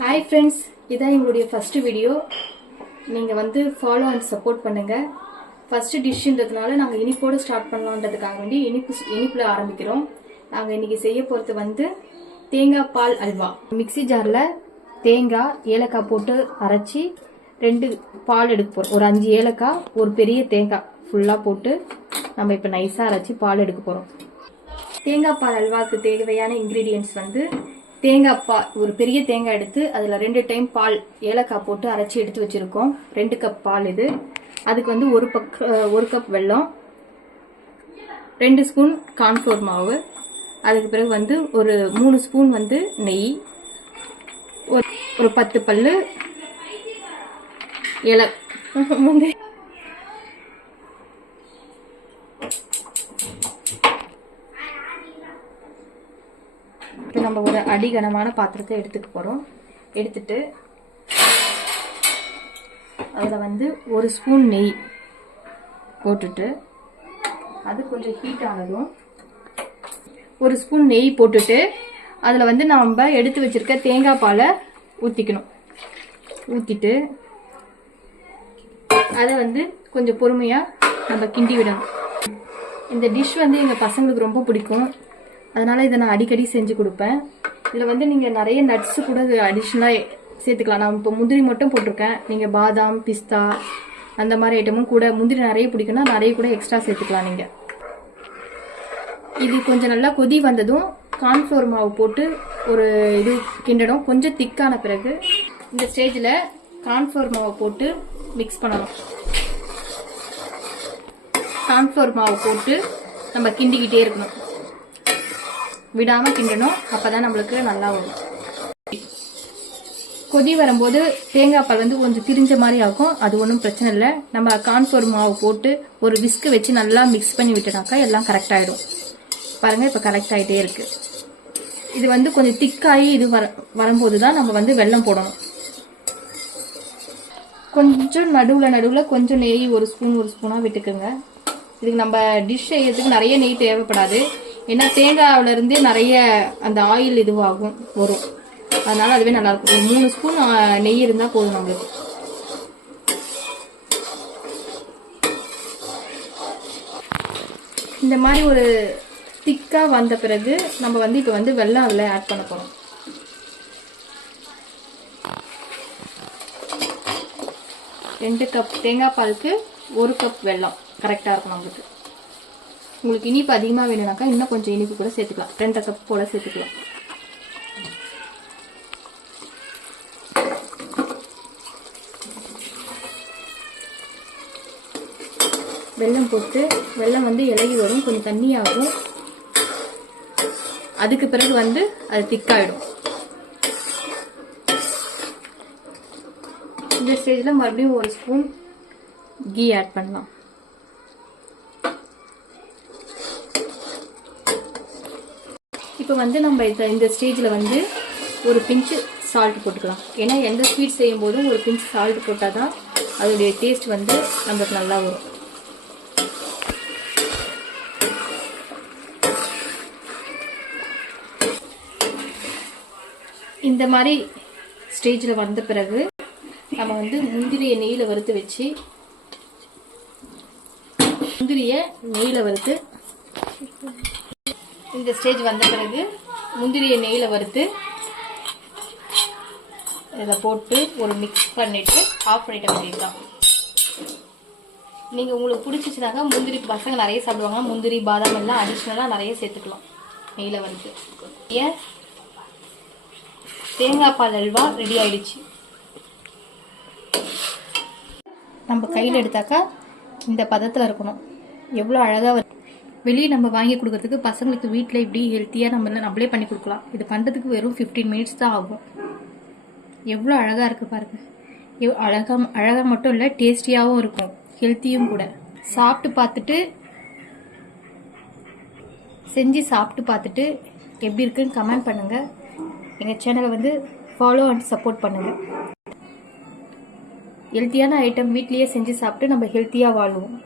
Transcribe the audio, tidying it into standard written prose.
Hi friends, இதான் எங்களுடைய first video. நீங்க வந்து ஃபாலோ அண்ட் சப்போர்ட் பண்ணுங்க. ஃபர்ஸ்ட் டிஷ்ன்றதுனால நாங்க இனிப்போட ஸ்டார்ட் பண்ணலாம்ன்றதுக்காக வேண்டி இனிப்புல ஆரம்பிக்கிறோம். நாங்க இன்னைக்கு செய்ய போறது வந்து தேங்காய் பால் அல்வா. மிக்ஸி ஜார்ல தேங்காய் ஏலக்காய் போட்டு அரைச்சி 2 பால் எடுக்க போறோம். ஒரு 5 ஏலக்காய் ஒரு பெரிய தேங்காய் ஃபுல்லா போட்டு நம்ம இப்ப நைஸா அரைச்சி பால் எடுக்க போறோம். தேங்காய் பால் அல்வாக்கு தேவையான இன்கிரீடியன்ட்ஸ் வந்து தேங்காய் பால் ஒரு பெரிய தேங்காய் எடுத்து அதில் 2 டைம் பால் ஏலக்காய் போட்டு அரைச்சி எடுத்து வச்சிருக்கோம். 2 கப் பால் இது. அதுக்கு வந்து ஒரு கப் வெல்லம், 2 ஸ்பூன் கார்ன்ஃப்ளோர் மாவு, அதுக்கு பிறகு வந்து ஒரு 3 ஸ்பூன் வந்து நெய், ஒரு 10 பல்லு வந்து இப்போ நம்ம ஒரு அடிகனமான பாத்திரத்தை எடுத்துக்க போறோம். எடுத்துட்டு அதில் வந்து ஒரு ஸ்பூன் நெய் போட்டுட்டு அது கொஞ்சம் ஹீட் ஆனதும் ஒரு ஸ்பூன் நெய் போட்டுட்டு அதில் வந்து நம்ம எடுத்து வச்சிருக்க தேங்காய் பாலை ஊற்றிக்கணும். ஊற்றிட்டு அதை வந்து கொஞ்சம் பொறுமையாக நம்ம கிண்டி விடணும். இந்த டிஷ் வந்து எங்கள் பசங்களுக்கு ரொம்ப பிடிக்கும். அதனால இதை நான் அடிக்கடி செஞ்சு கொடுப்பேன். இதில் வந்து நீங்கள் நிறைய நட்ஸ் கூட அடிஷ்னலாக சேர்த்துக்கலாம். நான் இப்போ முந்திரி மட்டும் போட்டிருக்கேன். நீங்கள் பாதாம், பிஸ்தா அந்த மாதிரி ஐட்டமும் கூட, முந்திரி நிறைய பிடிக்கும்னா நிறைய கூட எக்ஸ்ட்ரா சேர்த்துக்கலாம். நீங்கள் இது கொஞ்சம் நல்லா கொதி வந்ததும் கார்ன்ஃப்ளோர் மாவு போட்டு ஒரு இது கிண்டணும். கொஞ்சம் திக்கான பிறகு இந்த ஸ்டேஜில் கார்ன்ஃப்ளோர் மாவு போட்டு மிக்ஸ் பண்ணணும். கார்ன்ஃப்ளோர் மாவு போட்டு நம்ம கிண்டிக்கிட்டே இருக்கணும், விடாம கிண்டணும். அப்பதான் நம்மளுக்கு நல்லா வரும். கொதி வரும்போது தேங்காய் பால் வந்து கொஞ்சம் திரிஞ்ச மாதிரி ஆகும். அது ஒன்றும் பிரச்சனை இல்லை. நம்ம கார்ன்ஃப்ளோர் மாவு போட்டு ஒரு விஸ்க் வச்சு நல்லா மிக்ஸ் பண்ணி விட்டோம்னாக்கா எல்லாம் கரெக்ட் ஆயிடும். பாருங்க, இப்ப கரெக்ட் ஆயிட்டே இருக்கு. இது வந்து கொஞ்சம் திக்காயி இது வரும்போது தான் நம்ம வந்து வெல்லம் போடணும். கொஞ்சம் நடுவுல கொஞ்சம் நெய் ஒரு ஸ்பூனா விட்டுக்குங்க. இதுக்கு நம்ம டிஷ் செய்யறதுக்கு நிறைய நெய் தேவைப்படாது. ஏன்னா தேங்காயில இருந்தே நிறைய அந்த ஆயில் இதுவாகும் வரும். அதனால அதுவே நல்லா இருக்கும். ஒரு 3 ஸ்பூன் நெய் இருந்தா போதும் நம்மளுக்கு. இந்த மாதிரி ஒரு திக்கா வந்த பிறகு நம்ம வந்து இப்ப வந்து வெல்லம் அதுல ஆட் பண்ண போறோம். ரெண்டு கப் தேங்காய் பாலுக்கு 1 கப் வெல்லம் கரெக்டா இருக்கும் நம்மளுக்கு. உங்களுக்கு இனிப்பு அதிகமாக வேணும்னாக்கா இன்னும் கொஞ்சம் இனிப்பு கூட சேர்த்துக்கலாம். 2 கப் போல சேர்த்துக்கலாம். வெல்லம் போட்டு வெல்லம் வந்து இலகி வரும், கொஞ்சம் தண்ணியாகும். அதுக்கு பிறகு வந்து அது திக்காயிடும். இந்த ஸ்டேஜ்ல மறுபடியும் ஒரு ஸ்பூன் கீ ஆட் பண்ணலாம். இப்போ வந்து நம்ம இந்த ஸ்டேஜில் வந்து ஒரு பிஞ்சு சால்ட் போட்டுக்கலாம். ஏன்னா எந்த ஸ்வீட் செய்யும் போதும் ஒரு பிஞ்சு சால்ட் போட்டால் தான் அதோடைய டேஸ்ட் வந்து நம்மளுக்கு நல்லா வரும். இந்த மாதிரி ஸ்டேஜில் வந்த பிறகு நம்ம வந்து முந்திரியை நெய்யில் வறுத்து இந்த ஸ்டேஜ் வந்த பிறகு முந்திரியை நெய்யில் வறுத்து இதை போட்டு ஒரு மிக்ஸ் பண்ணிட்டு ஆஃப் பண்ணிட்ட வேண்டியதுதான். நீங்க உங்களுக்கு பிடிச்சிச்சுனாக்கா முந்திரி, பசங்க நிறைய சாப்பிடுவாங்க, முந்திரி பாதாம் எல்லாம் அடிஷ்னலா நிறைய சேர்த்துக்கலாம் நெய்யில் வறுத்து. ஏன் தேங்காய் பால் அல்வா ரெடி ஆயிடுச்சு. நம்ம கையில் எடுத்தாக்கா இந்த பதத்தில் இருக்கணும். எவ்வளோ அழகாக வெளியே நம்ம வாங்கி கொடுக்கறதுக்கு பசங்களுக்கு வீட்டில் இப்படி ஹெல்த்தியாக நம்மளே பண்ணி கொடுக்கலாம். இது பண்ணுறதுக்கு வெறும் 15 மினிட்ஸ் தான் ஆகும். எவ்வளோ அழகாக இருக்குது பாருங்க. அழகாக மட்டும் இல்லை, டேஸ்டியாகவும் இருக்கும், ஹெல்த்தியும் கூட. செஞ்சு சாப்பிட்டு பார்த்துட்டு எப்படி இருக்குன்னு கமெண்ட் பண்ணுங்கள். எங்கள் சேனலை வந்து ஃபாலோ அண்ட் சப்போர்ட் பண்ணுங்கள். ஹெல்த்தியான ஐட்டம் வீட்லேயே செஞ்சு சாப்பிட்டு நம்ம ஹெல்த்தியாக வாழ்வோம்.